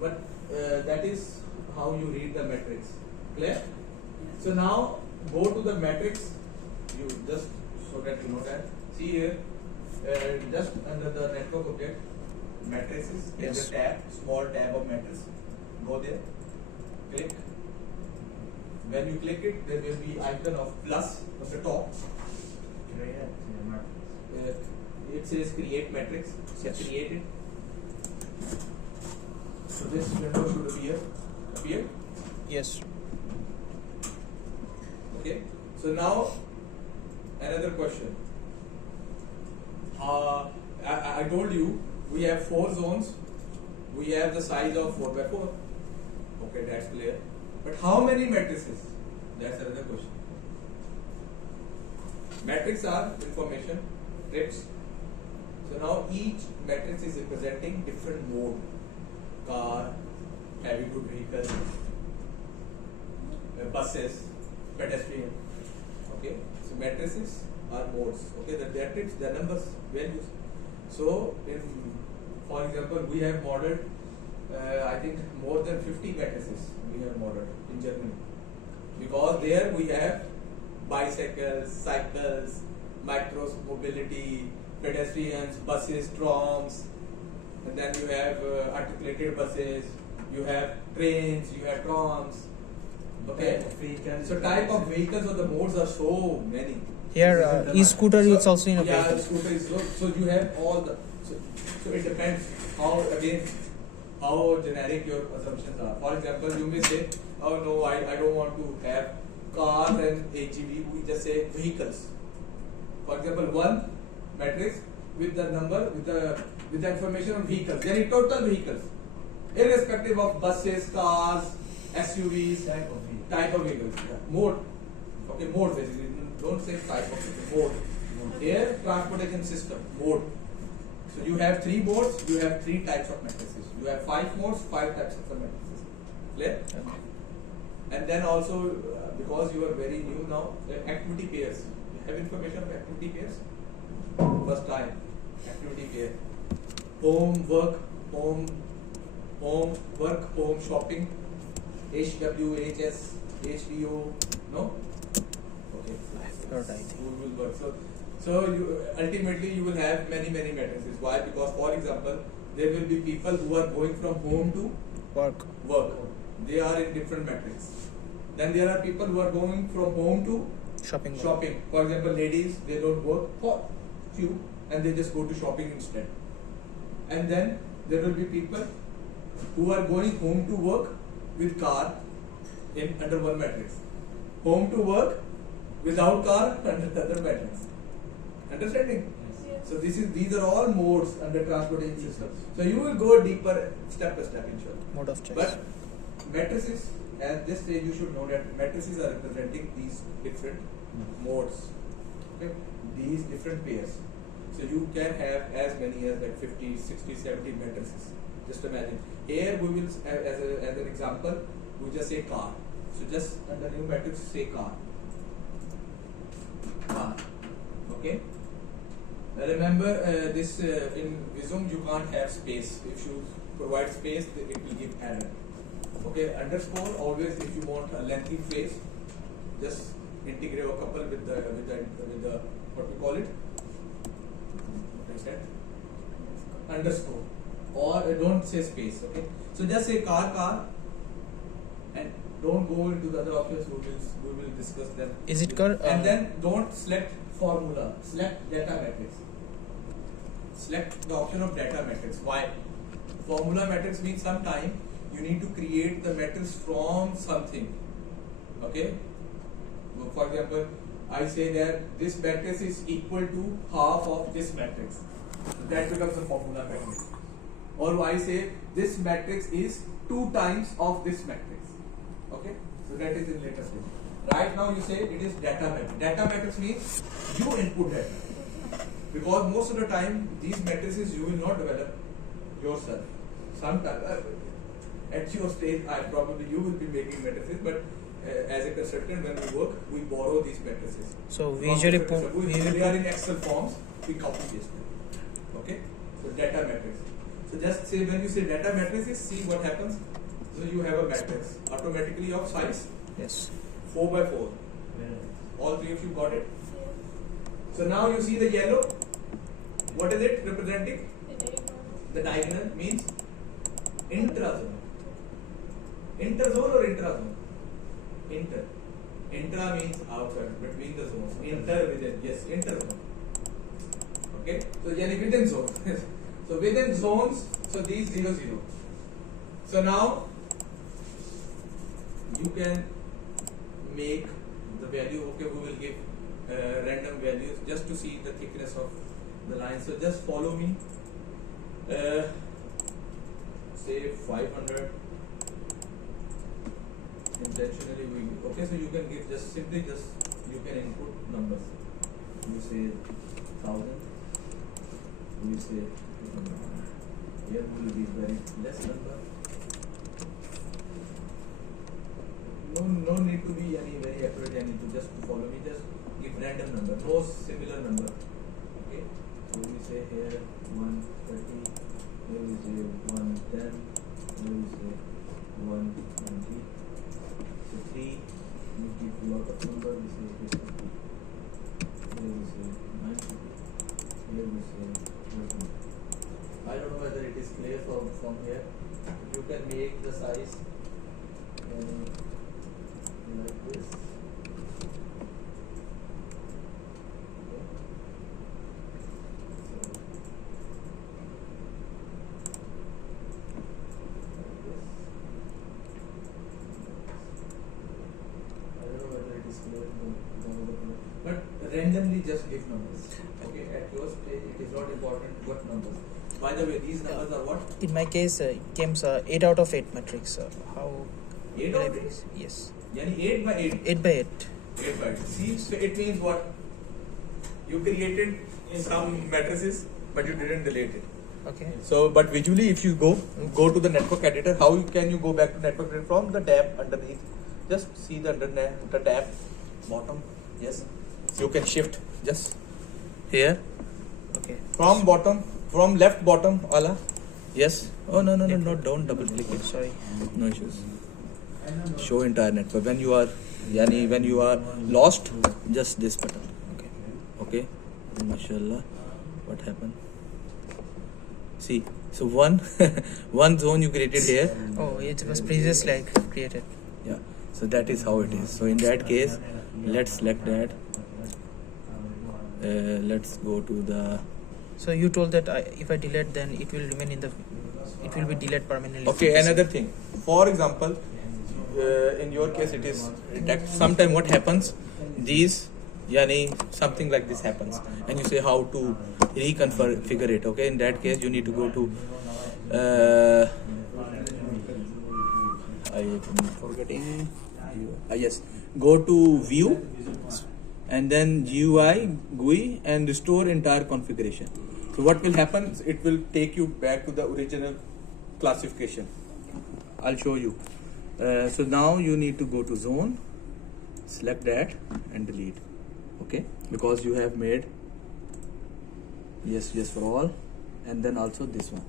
but that is how you read the matrix. Clear? So now go to the matrix. You just so that you know that. See here, just under the network object, matrices. There's a tab, small tab of matrix. Go there. Click. When you click it, there will be icon of plus on the top. It says create matrix. So create it. So this window should appear. Yes. Okay. So now another question. I told you we have 4 zones. We have the size of 4 by 4. Okay, that's clear. But how many matrices? That's another question. Matrices are information trips. So now each matrix is representing different mode. Car, heavy goods vehicle, buses, pedestrian. Okay. So matrices are modes. Okay. The matrix, the numbers, values. So for example, we have modeled I think more than 50 matrices we have modeled in Germany, because there we have bicycles, cycles, micro mobility, pedestrians, buses, trams, and then you have articulated buses, you have trains, you have trams. Okay, so type of vehicles or the modes are so many. Here, e-scooter is also in a yeah, vehicle. scooter is so you have all the so it depends how generic your assumptions are. For example, you may say, oh no, I don't want to have cars and HGV. We just say vehicles. For example, one matrix with the number with the information on vehicles. Then it total vehicles, irrespective of buses, cars, SUVs, type of vehicles. Yeah. Mode. Okay, mode basically. Don't say type of vehicle. Mode. Air transportation system. Mode. So you have 3 modes. You have 3 types of matrices. You have 5 modes, 5 types of matrices. Clear? Okay. And then also because you are very new now, activity pairs. You have information of activity pairs. First time. Activity pair. Home, work, home, work, home, shopping. HWHS, HBO, no? Okay. Third, I think. School will work. So you ultimately you will have many matrices. Why? Because for example, there will be people who are going from home to Work. They are in different matrices. Then there are people who are going from home to Shopping. shopping. For example, ladies, they don't work for few and they just go to shopping instead. And then there will be people who are going home to work with car in under one matrix. Home to work without car under other matrix. Understanding? Yes. So these are all modes under transportation system. So you will go deeper step by step inshallah. Mode of choice. But matrices, at this stage you should know that matrices are representing these different modes. Okay? These different pairs. So you can have as many as like 50, 60, 70 matrices. Just imagine. Here we will, as an example, we just say car. So just under new matrix say car. Car. Okay? Remember this in Visum you can't have space. If you provide space, it will give error. Okay, underscore always if you want a lengthy phrase, just integrate a couple with the what we call it. What I said? Underscore. Or don't say space. Okay, so just say car, and don't go into the other options. We will discuss them. Is it car? And then don't select formula. Select data matrix. Select the option of data matrix. Why? Formula matrix means sometime you need to create the matrix from something. Okay. For example, I say that this matrix is equal to half of this matrix. That becomes a formula matrix. Or I say this matrix is 2 times of this matrix. Okay. So that is in later stage. Right now you say it is data matrix. Data matrix means you input data. Because most of the time these matrices you will not develop yourself. Sometimes at your stage probably you will be making matrices, but as a consultant when we work we borrow these matrices. So we usually they are in Excel forms, we copy paste them. Okay, so data matrix. So just say when you say data matrices, see what happens. So you have a matrix automatically of size Yes. 4 by 4. All three of you got it. So now you see the yellow. What is it representing? The diagonal means intrazone. Interzone or intrazone? Inter. Intra means outside, between the zones. Inter within. Yes, interzone. Okay. So yani within zones. So within zones. So these 0, 0. So now you can make the value. Okay, we will give random values just to see the thickness of the line. So just follow me. Say 500. Intentionally we okay. So you can give just simply just you can input numbers. You say 1000. You say here will be very less number. No need to be any very accurate. I need to just follow me. Just give random number, no similar number. Okay. So we say here 130. Here we say 110. Here we say 120. So 3. We give a lot of number. We say 50. Here we say 90. Here we say 30. I don't know whether it is clear from here. You can make the size like this. Okay. I don't know whether it is clear but randomly just give numbers. Okay, at your stage it is not important what numbers. By the way, these numbers are what? In my case, it came 8 out of 8 matrix. How? 8 will I out of bring- 8? Yes. Yani 8 by 8. 8 by 8. 8 by 8. See, so it means what? You created some matrices, but you didn't delete it. Okay. So, but visually, if you go to the network editor, how can you go back to network editor from the tab underneath? Just see the tab bottom. Yes. So you can shift just here Okay. from bottom, from left bottom, wala. Yes. Oh no, don't double click it. Sorry. No issues. Show entire network. When you are, yani when you are lost, just this button. Okay. Okay. Mashallah. What happened? See. So one one zone you created here. Oh, it was previously I created. Yeah. So that is how it is. So in that case, let's select that. Let's go to the. So you told that if I delete, then it will remain in the. It will be deleted permanently. Okay. Another thing. For example, in your case it is detect. Sometime what happens? These, yani something like this happens, and you say how to reconfigure it. Okay. In that case, you need to go to. I am forgetting. Yes. Go to View, and then GUI and restore entire configuration. So what will happen? It will take you back to the original classification. I'll show you. So now you need to go to zone, select that and delete. Okay, because you have made yes for all, and then also this one.